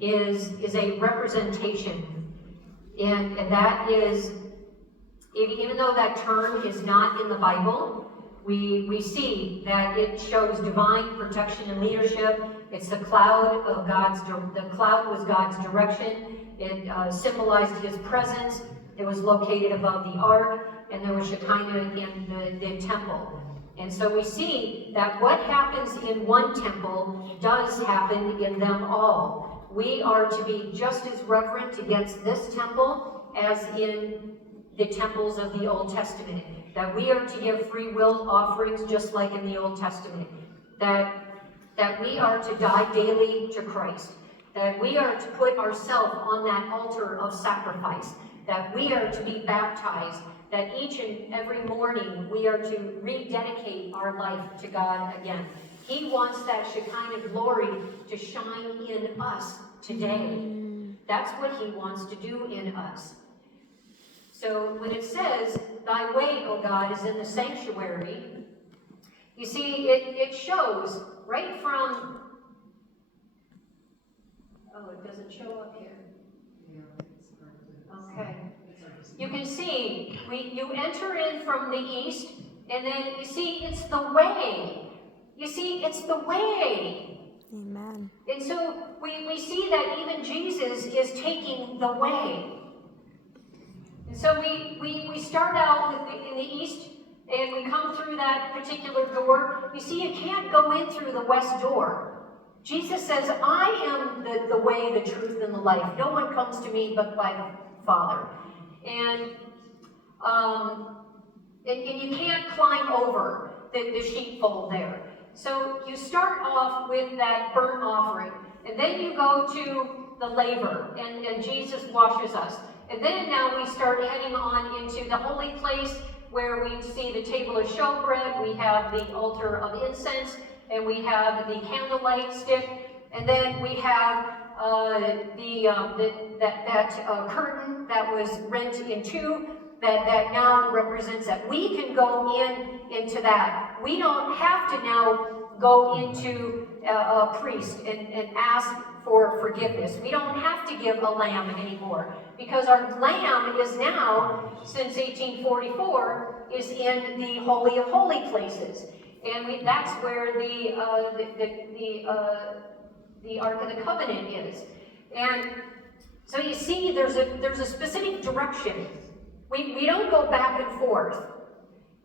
is a representation. And that is, even though that term is not in the Bible, we see that it shows divine protection and leadership. It's the cloud of the cloud was God's direction. It symbolized his presence. It was located above the ark, and there was Shekinah in the temple. And so we see that what happens in one temple does happen in them all. We are to be just as reverent against this temple as in the temples of the Old Testament. That we are to give free will offerings just like in the Old Testament. That we are to die daily to Christ. That we are to put ourselves on that altar of sacrifice. That we are to be baptized. That each and every morning we are to rededicate our life to God again. He wants that Shekinah glory to shine in us today. That's what he wants to do in us. So when it says, thy way, O God, is in the sanctuary, you see, it shows right from, it doesn't show up here. Okay. You can see, you enter in from the east, and then you see, it's the way. You see, it's the way. Amen. And so we see that even Jesus is taking the way. And so we start out in the east, and we come through that particular door. You see, you can't go in through the west door. Jesus says, I am the way, the truth, and the life. No one comes to me but by the Father. And you can't climb over the sheepfold there. So you start off with that burnt offering, and then you go to the laver, and Jesus washes us. And then now we start heading on into the holy place where we see the table of showbread, we have the altar of incense, and we have the candlelight stick, and then we have that curtain that was rent in two, that now represents that we can go into that. We don't have to now go into a priest and ask for forgiveness. We don't have to give a lamb anymore, because our lamb is now, since 1844, is in the Holy of Holy Places. And that's where the Ark of the Covenant is. And so you see, there's a specific direction. We don't go back and forth.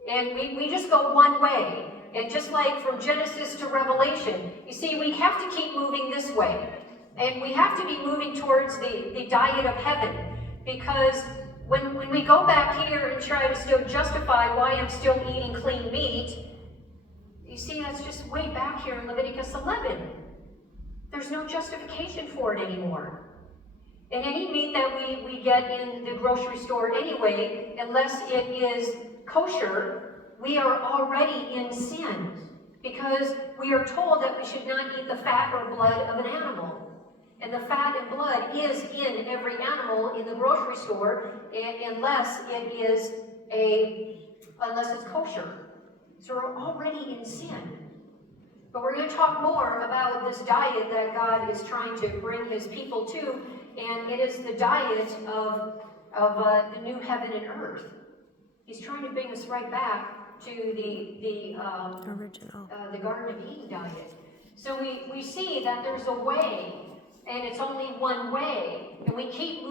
And we just go one way. And just like from Genesis to Revelation, you see, we have to keep moving this way. And we have to be moving towards the diet of heaven. Because when we go back here and try to still justify why I'm still eating clean meat, you see, that's just way back here in Leviticus 11. There's no justification for it anymore. And any meat that we get in the grocery store anyway, unless it is kosher, we are already in sin. Because we are told that we should not eat the fat or blood of an animal. And the fat and blood is in every animal in the grocery store, unless it's kosher. So we're already in sin. But we're going to talk more about this diet that God is trying to bring his people to, and it is the diet of the new heaven and earth. He's trying to bring us right back to the original, the Garden of Eden diet. So we see that there's a way, and it's only one way, and we keep